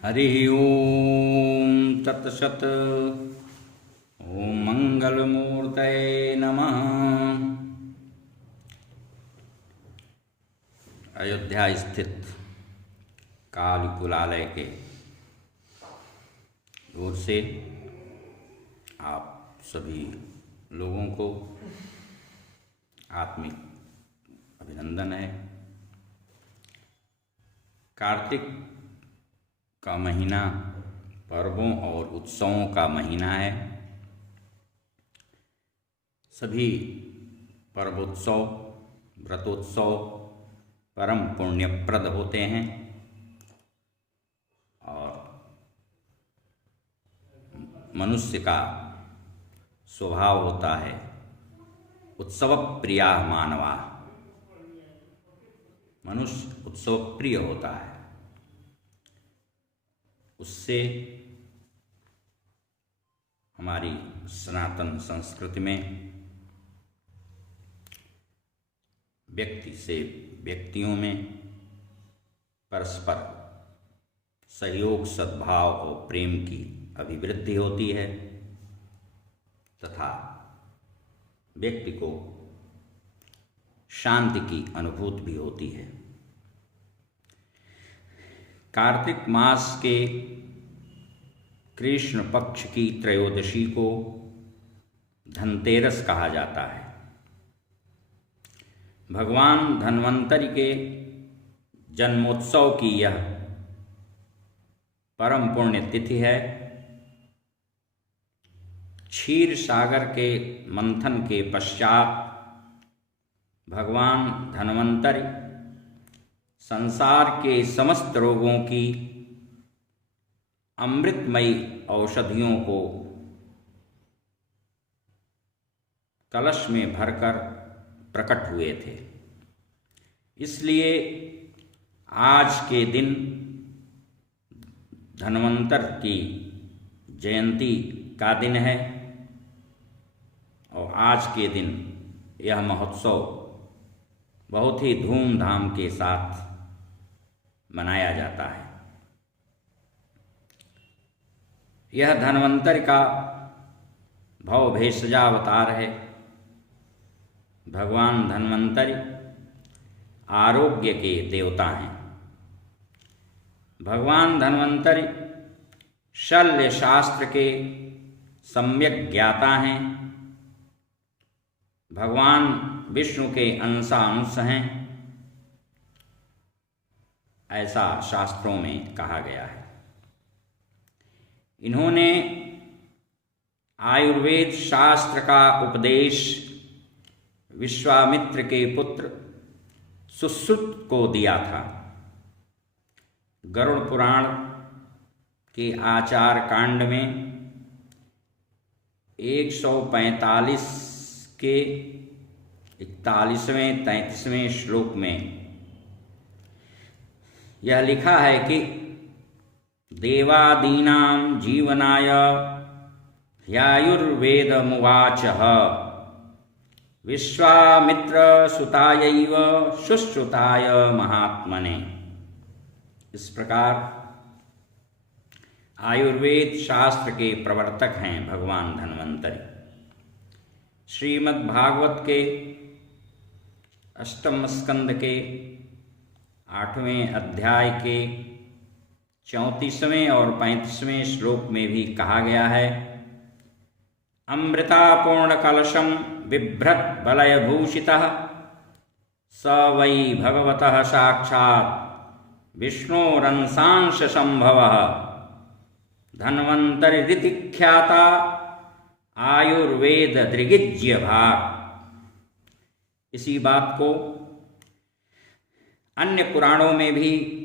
हरि ओम तत्सत। ओम मंगलमूर्तये नमः। अयोध्या स्थित कालकुलालय के ओर से आप सभी लोगों को आत्मिक अभिनंदन है। कार्तिक का महीना पर्वों और उत्सवों का महीना है। सभी पर्वोत्सव व्रतोत्सव परम पुण्यप्रद होते हैं और मनुष्य का स्वभाव होता है उत्सव प्रिया मानवा। मनुष्य उत्सव प्रिय होता है, उससे हमारी सनातन संस्कृति में व्यक्ति से व्यक्तियों में परस्पर सहयोग सद्भाव और प्रेम की अभिवृद्धि होती है तथा व्यक्ति को शांति की अनुभूति भी होती है। कार्तिक मास के कृष्ण पक्ष की त्रयोदशी को धनतेरस कहा जाता है। भगवान धन्वंतरि के जन्मोत्सव की यह परम पुण्य तिथि है। क्षीर सागर के मंथन के पश्चात भगवान धन्वंतरि संसार के समस्त रोगों की अमृतमयी औषधियों को कलश में भरकर प्रकट हुए थे। इसलिए आज के दिन धन्वंतर की जयंती का दिन है और आज के दिन यह महोत्सव बहुत ही धूमधाम के साथ मनाया जाता है। यह धन्वंतरि का भव भेषजा अवतार है। भगवान धन्वंतरि आरोग्य के देवता हैं। भगवान धन्वंतरि शल्य शास्त्र के सम्यक ज्ञाता हैं। भगवान विष्णु के अंशांश हैं, ऐसा शास्त्रों में कहा गया है। इन्होंने आयुर्वेद शास्त्र का उपदेश विश्वामित्र के पुत्र सुश्रुत को दिया था। गरुड़ पुराण के आचार कांड में 145 के 41वें 33वें श्लोक में यह लिखा है कि देवादीनां जीवनाय ह्यायुर्वेदमुवाचः विश्वामित्र सुतायैव शुश्रुताय महात्मने। इस प्रकार आयुर्वेद शास्त्र के प्रवर्तक हैं भगवान धन्वंतरि। श्रीमद् भागवत के अष्टम स्कंद के 8वें अध्याय के 34वें और 35वें श्लोक में भी कहा गया है, अमृतापूर्ण कलशम बिभ्रत बलयभूषितः स वै भगवतः साक्षात् विष्णोरंशांश संभवः धन्वंतरिति ख्याता आयुर्वेद दृगिज्य भाग। इसी बात को अन्य पुराणों में भी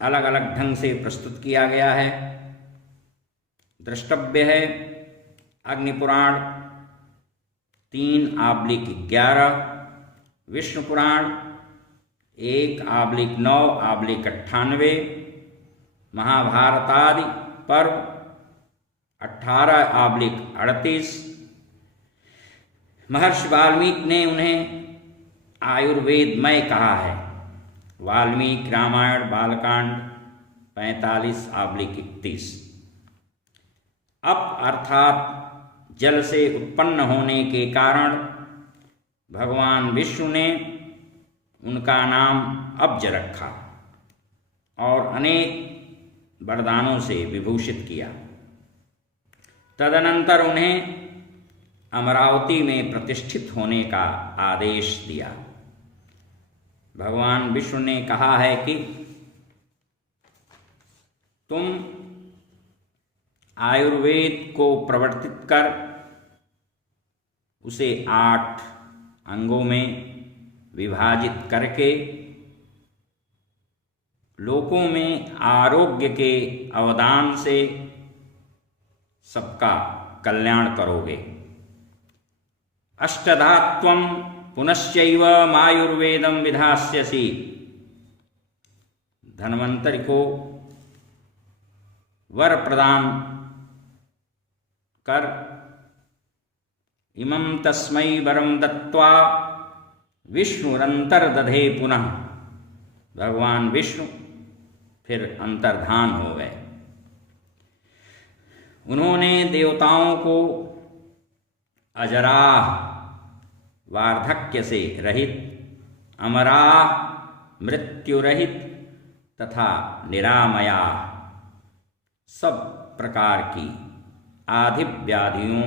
अलग अलग ढंग से प्रस्तुत किया गया है। द्रष्टव्य है अग्नि पुराण 3/11, विष्णु पुराण 1/9/98, महाभारतादि पर्व 18/38। महर्षि वाल्मीकि ने उन्हें आयुर्वेदमय कहा है। वाल्मीकि रामायण बालकांड 45/31। अप अर्थात जल से उत्पन्न होने के कारण भगवान विष्णु ने उनका नाम अब्ज रखा और अनेक वरदानों से विभूषित किया। तदनंतर उन्हें अमरावती में प्रतिष्ठित होने का आदेश दिया। भगवान विष्णु ने कहा है कि तुम आयुर्वेद को प्रवर्तित कर उसे 8 अंगों में विभाजित करके लोकों में आरोग्य के अवदान से सबका कल्याण करोगे। अष्टधा त्वं पुनश्चैव मायुर्वेदं विधास्यसि। धन्वंतरि को वर प्रदान कर इमं तस्मै वरं दत्त्वा विष्णुरंतर्दधे पुनः। भगवान विष्णु फिर अंतर्धान हो गए। उन्होंने देवताओं को अजराह वार्धक्य से रहित, अमराह मृत्यु रहित तथा निरामया सब प्रकार की आधि व्याधियों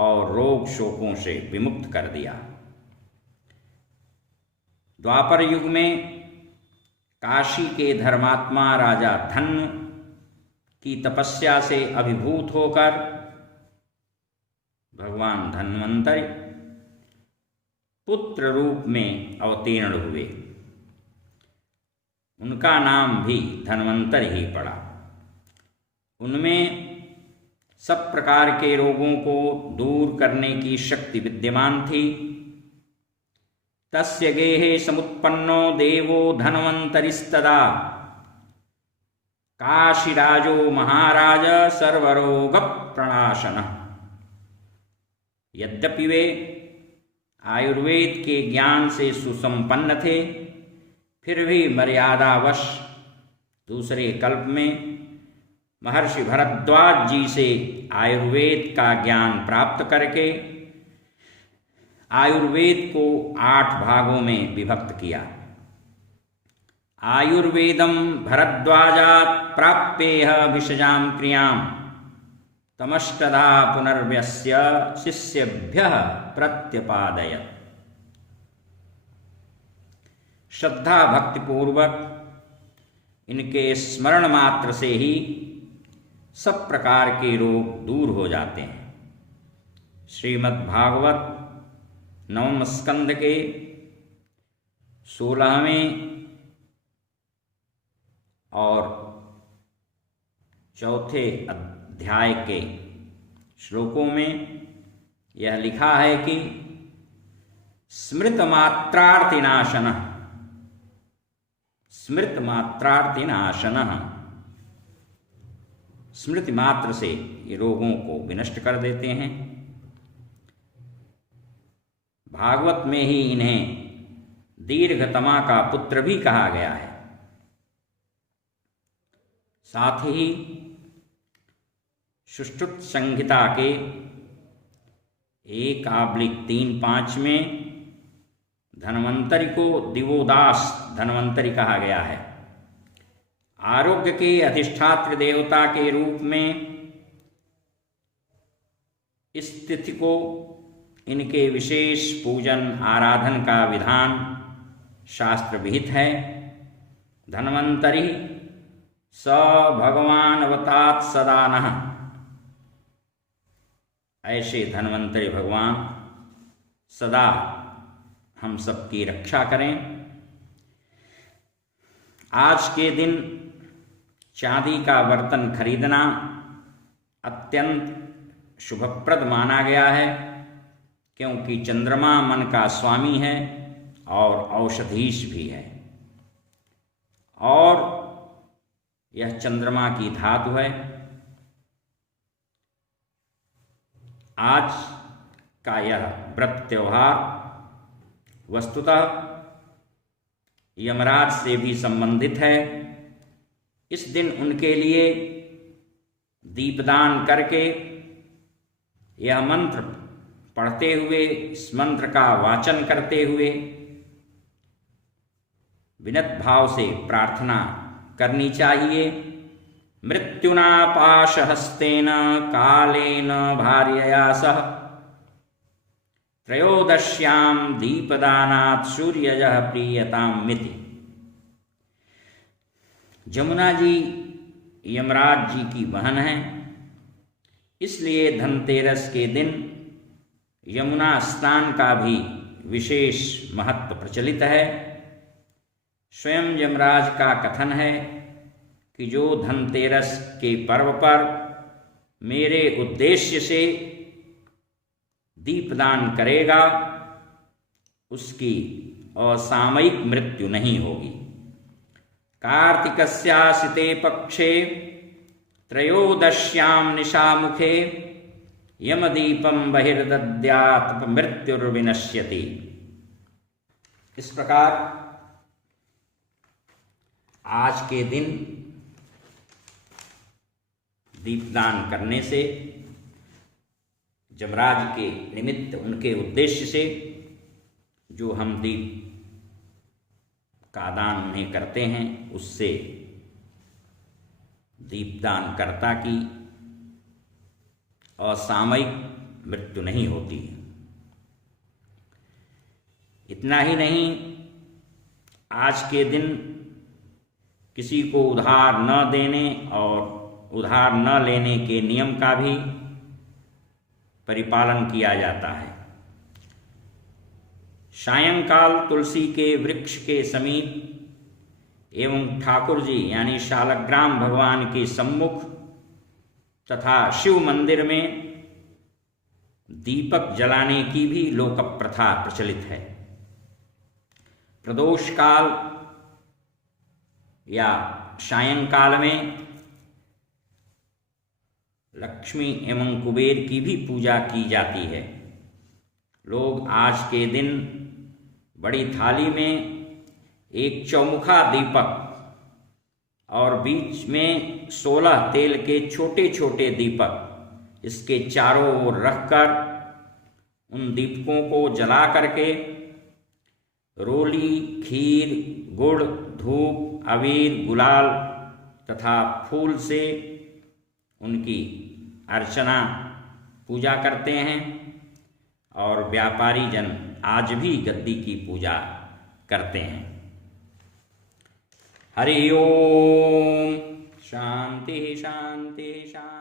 और रोग शोकों से विमुक्त कर दिया। द्वापर युग में काशी के धर्मात्मा राजा धन्व की तपस्या से अभिभूत होकर भगवान धन्वंतरि पुत्र रूप में अवतीर्ण हुए। उनका नाम भी धन्वंतरि ही पड़ा। उनमें सब प्रकार के रोगों को दूर करने की शक्ति विद्यमान थी। तस्य गेहे समुत्पन्नो देवो धन्वंतरिस्तदा काशीराजो महाराज सर्वरोग प्रणाशनः। यद्यपि वे आयुर्वेद के ज्ञान से सुसंपन्न थे, फिर भी मर्यादावश दूसरे कल्प में महर्षि भरद्वाज जी से आयुर्वेद का ज्ञान प्राप्त करके आयुर्वेद को 8 भागों में विभक्त किया। आयुर्वेदं भरद्वाजात् प्राप्येह विषजां क्रियां तमष्टधा पुनर्व्यस्य शिष्येभ्यः प्रत्यपादयत्। श्रद्धा भक्ति पूर्वक इनके स्मरण मात्र से ही सब प्रकार के रोग दूर हो जाते हैं। श्रीमद् भागवत 9वें स्कंद के 16वें और 4थे अध्याय के श्लोकों में यह लिखा है कि स्मृत मात्रार्थिनाशनः, स्मृत मात्रार्थिनाशनः, स्मृति मात्र से ये रोगों को विनष्ट कर देते हैं। भागवत में ही इन्हें दीर्घतमा का पुत्र भी कहा गया है। साथ ही सुश्रुत संहिता के 1/3-5 में धन्वंतरि को दिवोदास धन्वंतरि कहा गया है। आरोग्य के अधिष्ठात्र देवता के रूप में इस तिथि को इनके विशेष पूजन आराधन का विधान शास्त्र विहित है। धन्वंतरि स भगवान अवतात् सदा नः। ऐसे धन्वंतरि भगवान सदा हम सबकी रक्षा करें। आज के दिन चांदी का बर्तन खरीदना अत्यंत शुभप्रद माना गया है, क्योंकि चंद्रमा मन का स्वामी है और औषधीश भी है, और यह चंद्रमा की धातु है। आज का यह व्रत त्योहार वस्तुतः यमराज से भी संबंधित है। इस दिन उनके लिए दीपदान करके यह मंत्र पढ़ते हुए, इस मंत्र का वाचन करते हुए विनत भाव से प्रार्थना करनी चाहिए। मृत्युना पाशहस्तेन कालेन भार्यया सह त्रयोदश्यां दीपदानात् सूर्यजः प्रीयताम् मिति। जमुना जी यमराज जी की बहन है, इसलिए धनतेरस के दिन यमुना स्नान का भी विशेष महत्व प्रचलित है। स्वयं यमराज का कथन है कि जो धनतेरस के पर्व पर मेरे उद्देश्य से दीपदान करेगा उसकी असामयिक मृत्यु नहीं होगी। कार्तिकस्यासिते पक्षे त्रयोदश्यां निशामुखे यमदीपं बहिर्दद्यात् मृत्युर्विनश्यति। इस प्रकार आज के दिन दीपदान करने से, यमराज के निमित्त उनके उद्देश्य से जो हम दीप का दान उन्हें करते हैं, उससे दीपदान कर्ता की असामयिक मृत्यु नहीं होती है। इतना ही नहीं, आज के दिन किसी को उधार न देने और उधार न लेने के नियम का भी परिपालन किया जाता है। सायंकाल तुलसी के वृक्ष के समीप एवं ठाकुर जी यानी शालग्राम भगवान के सम्मुख तथा शिव मंदिर में दीपक जलाने की भी लोक प्रथा प्रचलित है। प्रदोष काल या सायंकाल में लक्ष्मी एवं कुबेर की भी पूजा की जाती है। लोग आज के दिन बड़ी थाली में एक चौमुखा दीपक और बीच में 16 तेल के छोटे छोटे दीपक इसके चारों ओर रखकर उन दीपकों को जला करके रोली, खीर, गुड़, धूप, अबीर, गुलाल तथा फूल से उनकी अर्चना पूजा करते हैं और व्यापारी जन आज भी गद्दी की पूजा करते हैं। हरि ओम। शांति शांति शांति।